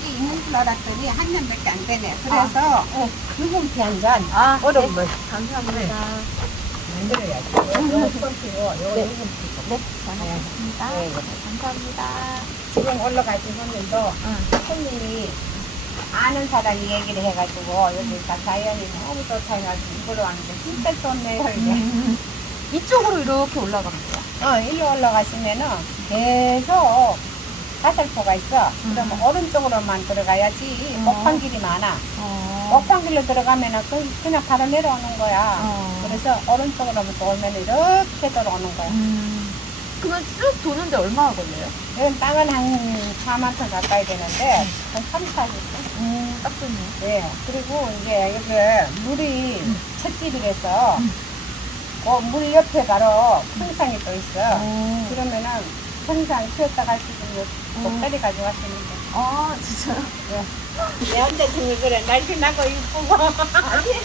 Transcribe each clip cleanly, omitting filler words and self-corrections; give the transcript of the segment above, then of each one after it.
계획이 있는 줄 알았더니 한 년밖에 안 되네. 그래서 붉은피 한 잔, 아, 얼음물 감사합니다. 만들어야지. 요거 붉은피고, 요거 네. 붉은피고. 네, 잘 먹겠습니다. 네, 네. 감사합니다. 지금 올라가신 분들도 손님이 아는 사람이 얘기를 해가지고 여기가 자연이 너무 좋다해가지고 이걸로 왔는데 진짜 좋네요 이게. 이쪽으로 이렇게 올라가면 돼요? 일로 올라가시면은 계속 화살포가 있어. 그러면 오른쪽으로만 들어가야지 목판길이 많아. 목판길로 들어가면은 그냥 바로 내려오는 거야. 그래서 오른쪽으로만 돌면 이렇게 돌아오는 거야. 그러면 쭉 도는데 얼마나 걸려요? 여기 땅은 한 4만 톤 가까이 되는데 한 3, 4일. 딱 좋네요. 네. 그리고 이제 여기 물이 찻집이라서 그 물 옆에 바로 평상이 또 있어. 그러면은 평상 키웠다 갈 수 있는 목다리 가져가시면 돼. 아, 진짜요? 내 혼자 지금 그래. 날씬하고 이쁘고. 아니.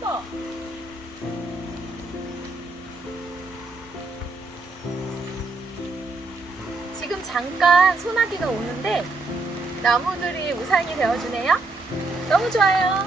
봐. 지금 잠깐 소나기가 오는데 나무들이 우산이 되어주네요. 너무 좋아요.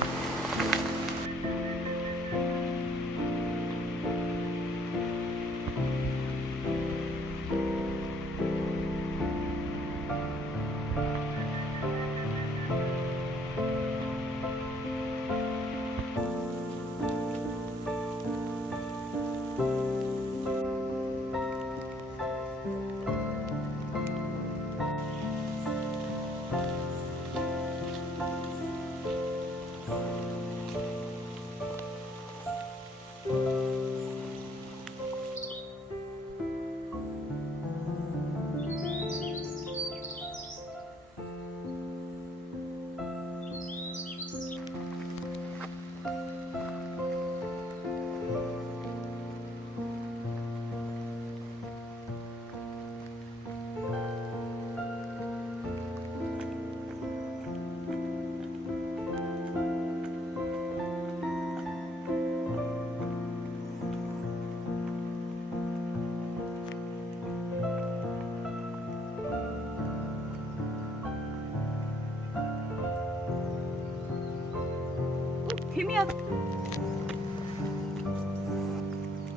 개미야.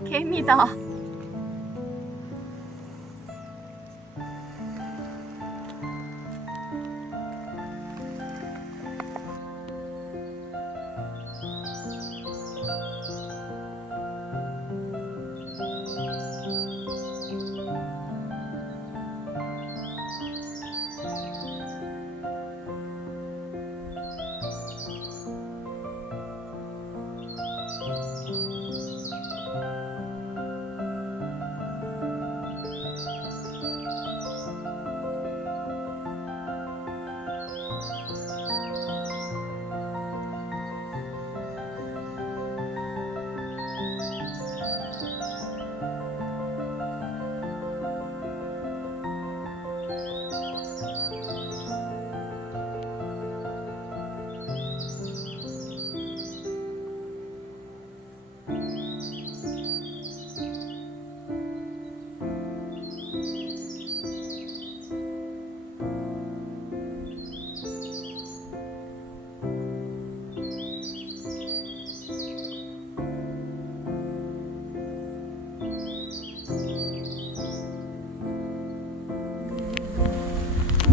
개미다.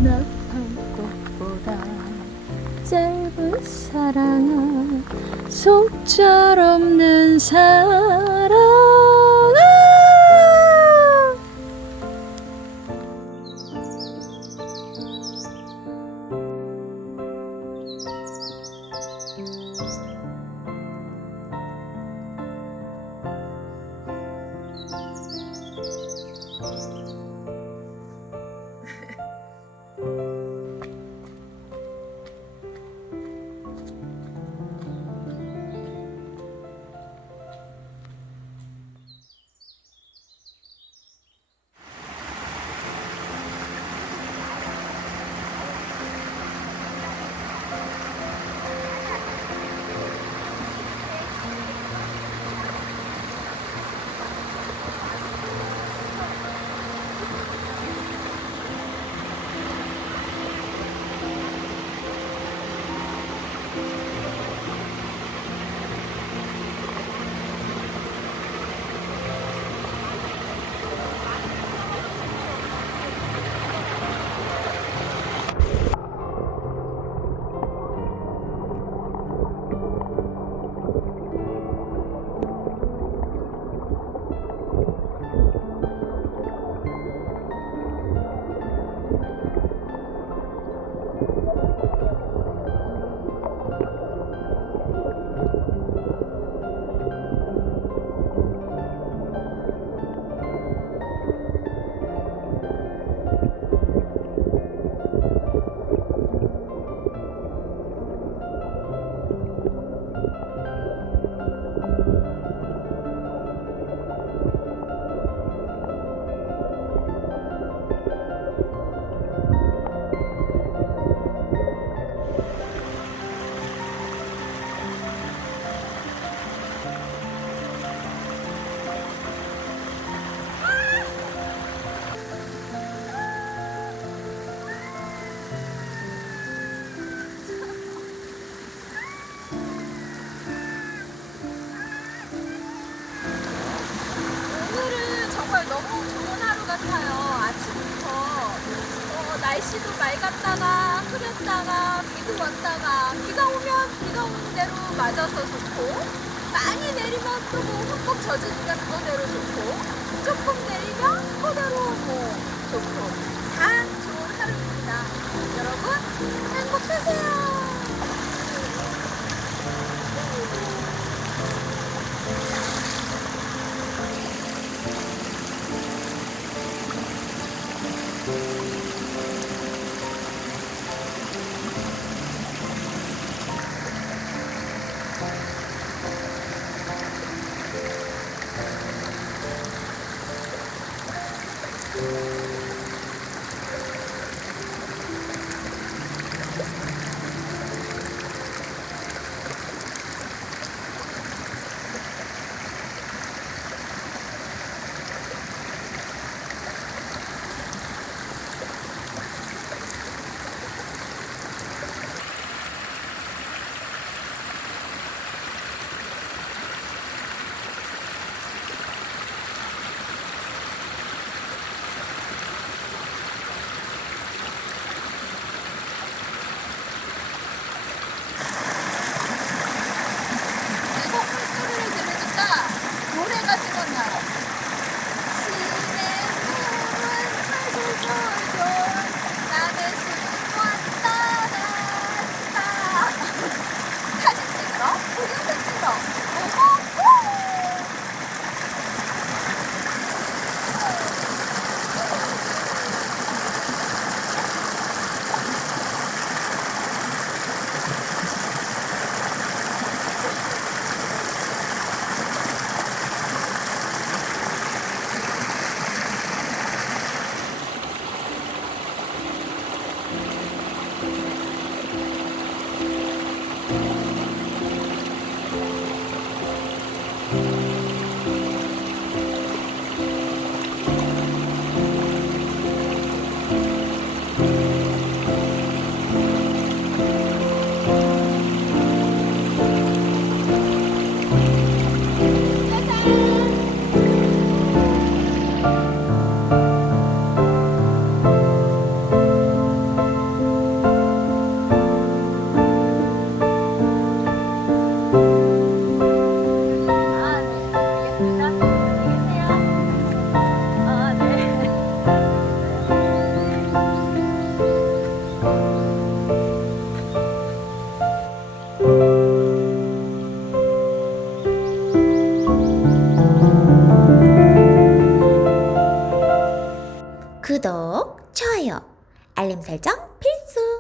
아픈 꽃보다 짧은 사랑아, 속절없는 사랑아. 오늘은 정말 너무 좋은 하루 같아요. 아침부터 날씨도 맑았다가 흐렸다가 비도 왔다가, 비가 오면 비가 오는 대로 맞아서 좋고, 많이 내리면 또 뭐 흠뻑 젖으니까 그거대로 좋고, 조금 내리면 그대로 뭐 좋고, 다 좋은 하루입니다. 여러분 행복하세요. 구독, 좋아요, 알림 설정 필수!